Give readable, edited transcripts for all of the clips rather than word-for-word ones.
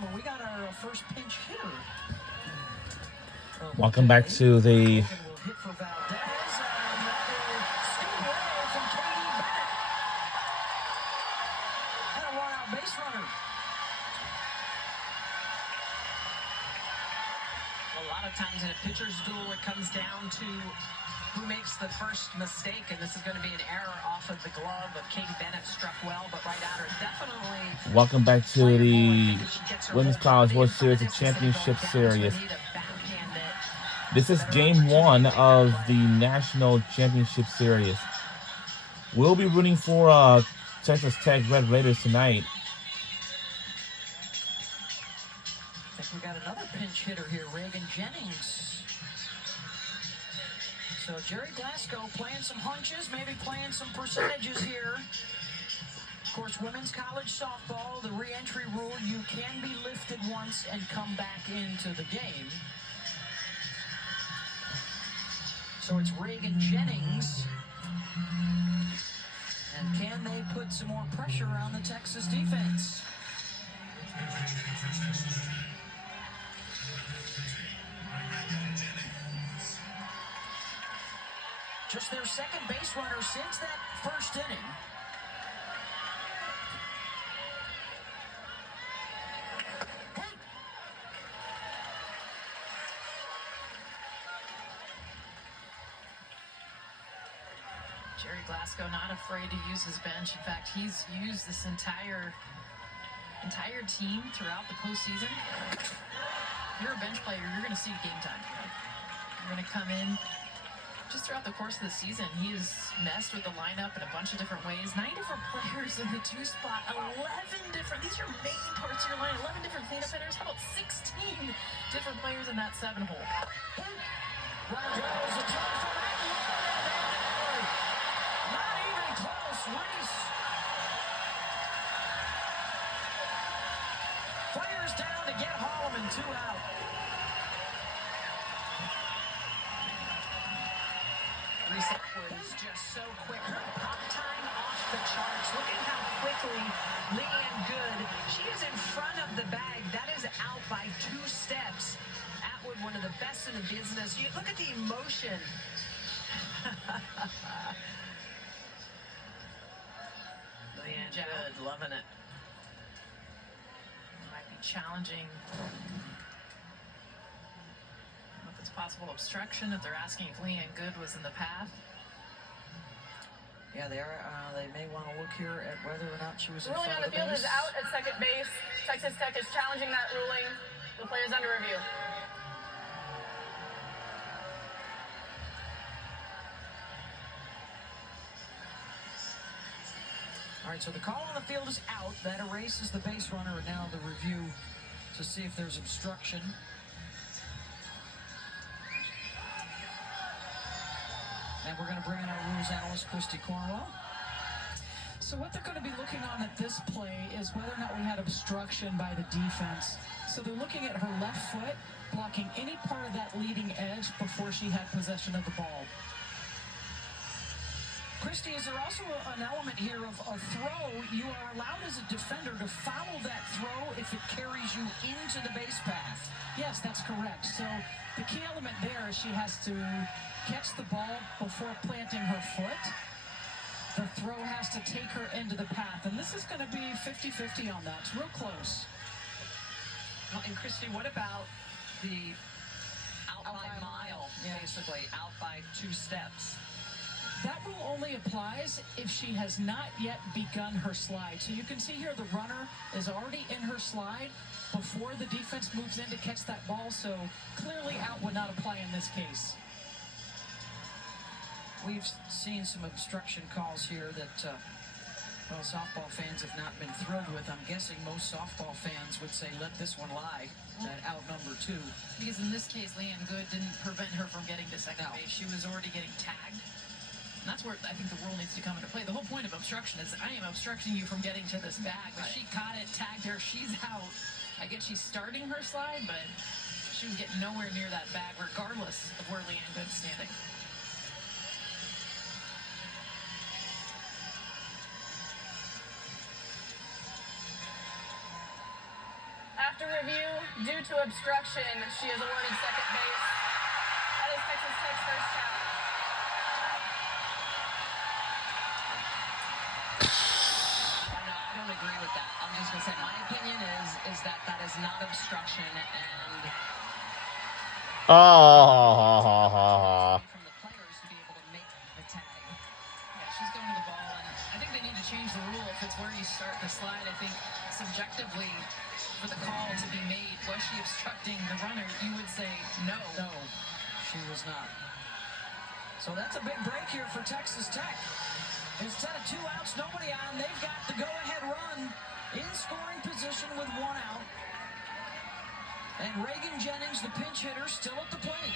but we got our first pinch hitter. Welcome back to the a lot of times in a pitcher's duel, it comes down to who makes the first mistake, and this is going to be an error off of the glove of Katie Bennett. Struck well, but right at her, definitely. Welcome back to the Women's College World Series, the Championship Series. This is game one of the National Championship Series. We'll be rooting for Texas Tech Red Raiders tonight. I think we got another pinch hitter here, Reagan Jennings. So Jerry Glasgow playing some hunches, maybe playing some percentages here. Of course, women's college softball, the re-entry rule, you can be lifted once and come back into the game. So it's Reagan Jennings. And can they put some more pressure on the Texas defense? Just their second base runner since that first inning. Jerry Glasgow not afraid to use his bench. In fact, he's used this entire team throughout the postseason. If you're a bench player, you're going to see game time. You're going to come in. Just throughout the course of the season, he has messed with the lineup in a bunch of different ways. 9 different players in the 2 spot, 11 different, these are main parts of your line, 11 different cleanup hitters. How about 16 different players in that 7 hole? Not even close. Reese fires down to get Holloman, 2 out. Reese was just so quick. Her pop time off the charts. Look at how quickly Leanne Good. She is in front of the bag. That is out by 2 steps. Atwood, one of the best in the business. You look at the emotion. Leanne Good, loving it. Might be challenging. It's possible obstruction if they're asking if Leanne Good was in the path. Yeah, they are. They may want to look here at whether or not she was in ruling front on of the field base. is out at second base. Texas Tech is challenging that ruling. The play is under review. All right, so the call on the field is out. That erases the base runner, and now the review to see if there's obstruction. And we're going to bring in our rules analyst, Christy Cornwell. So what they're going to be looking on at this play is whether or not we had obstruction by the defense. So they're looking at her left foot, blocking any part of that leading edge before she had possession of the ball. Christy, is there also an element here of a throw? You are allowed as a defender to follow that throw if it carries you into the base path. Yes, that's correct. So the key element there is she has to catch the ball before planting her foot. The throw has to take her into the path, and this is going to be 50-50 on that. It's real close. Well, and Christy, what about the out by mile, basically, out by 2 steps? That rule only applies if she has not yet begun her slide. So you can see here the runner is already in her slide before the defense moves in to catch that ball, so clearly out would not apply in this case. We've seen some obstruction calls here that, well, softball fans have not been thrilled with. I'm guessing most softball fans would say, let this one lie, that out number 2. Because in this case, Leanne Good didn't prevent her from getting to second base. She was already getting tagged. And that's where I think the rule needs to come into play. The whole point of obstruction is I am obstructing you from getting to this bag. But she caught it, tagged her, she's out. I get she's starting her slide, but she was getting nowhere near that bag, regardless of where Leanne Good's standing. After review. Due to obstruction, she is awarded second base. That is Texas Tech's first challenge. I don't agree with that. I'm just going to say my opinion is that that is not obstruction, and from the players to be able to make the tag. Yeah, she's going to the ball, and I think they need to change the rule if it's where you start the slide. I think subjectively, for the call to be made, was she obstructing the runner? You would say no. No, she was not. So that's a big break here for Texas Tech. Instead of 2 outs, nobody on, they've got the go-ahead run in scoring position with 1 out. And Reagan Jennings, the pinch hitter, still at the plate.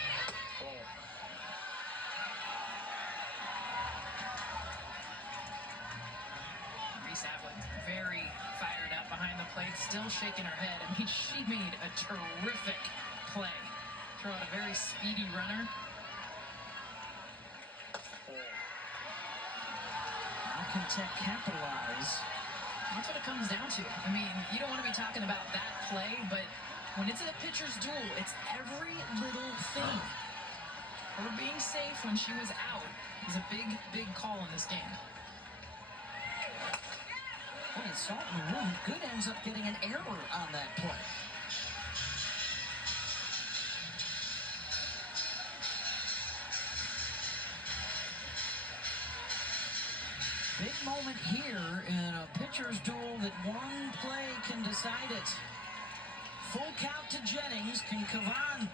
Reese Ablett, very fired up behind the plate, still shaking her head. I mean, she made a terrific play. Throw out a very speedy runner. How can Tech capitalize? That's what it comes down to. I mean, you don't want to be talking about that play, but when it's in a pitcher's duel, it's every little thing. Her being safe when she was out is a big, big call in this game. Boy, Salt in the room. Good ends up getting an error on that play. Big moment here in a pitcher's duel that one play can decide it. Full count to Jennings. Can Kavan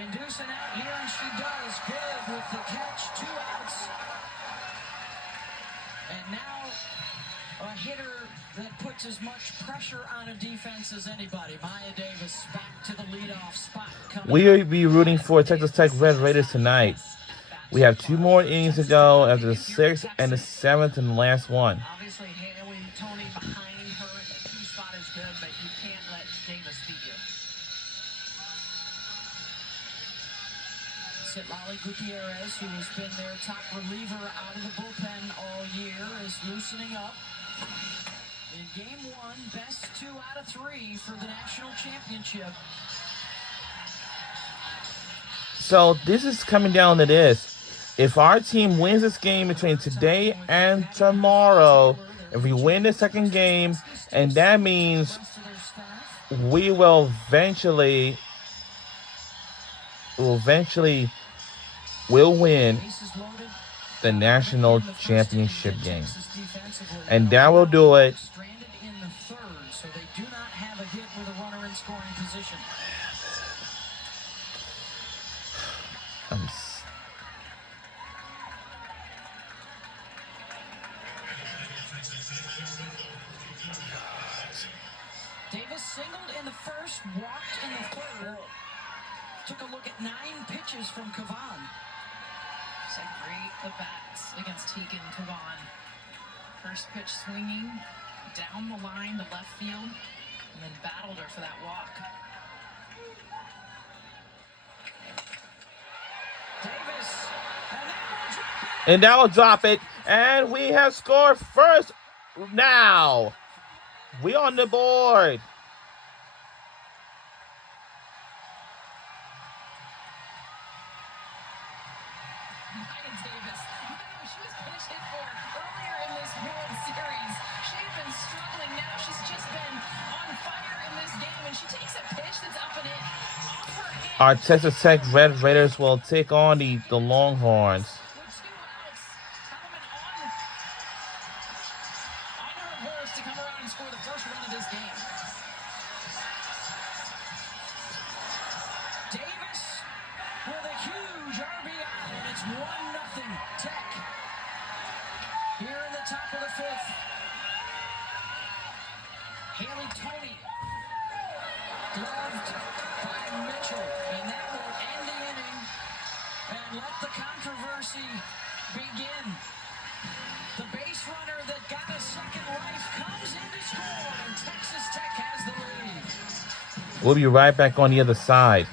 induce an out here? And she does. Good with the catch. 2 outs. And now a hitter that puts as much pressure on a defense as anybody. Maya Davis back to the leadoff spot. We will be rooting for Texas Tech Red Raiders tonight. We have 2 more innings to go after the 6th and the 7th and last one. obviously Haley Tony behind her. The 2 spot is good, but you can't let Davis beat you. Citlali Gutierrez, who has been their top reliever out of the bullpen all year, is loosening up. In game 1, best 2 out of 3 for the national championship. So this is coming down to this. If our team wins this game between today and tomorrow, if we win the second game, and that means we will eventually win the national championship game. And that will do it. Stranded in the 3rd, so they do not have a hit with a runner in scoring position. Davis singled in the 1st, walked in the 3rd. Took a look at 9 pitches from Kavan. Said great at bats against Tegan Kavan. First pitch swinging down the line to left field, and then battled her for that walk. Davis, And that will drop it. And we have scored first now. We on the board. Maya Davis, she was pitch hit for earlier in this World Series. She had been struggling. Now she's just been on fire in this game, and she takes a pitch that's up and in. Off her hand. Our Texas Tech Red Raiders will take on the Longhorns. With 2 outs, Kellerman on her horse to come around and score the first run of this game. Davis with a huge RBI, and it's 1-0 Tech. Here in the top of the 5th. Haley Tony gloved by Mitchell, and that will end the inning and let the controversy begin. The base runner that got a second life comes in to score, and Texas Tech has the lead. We'll be right back on the other side.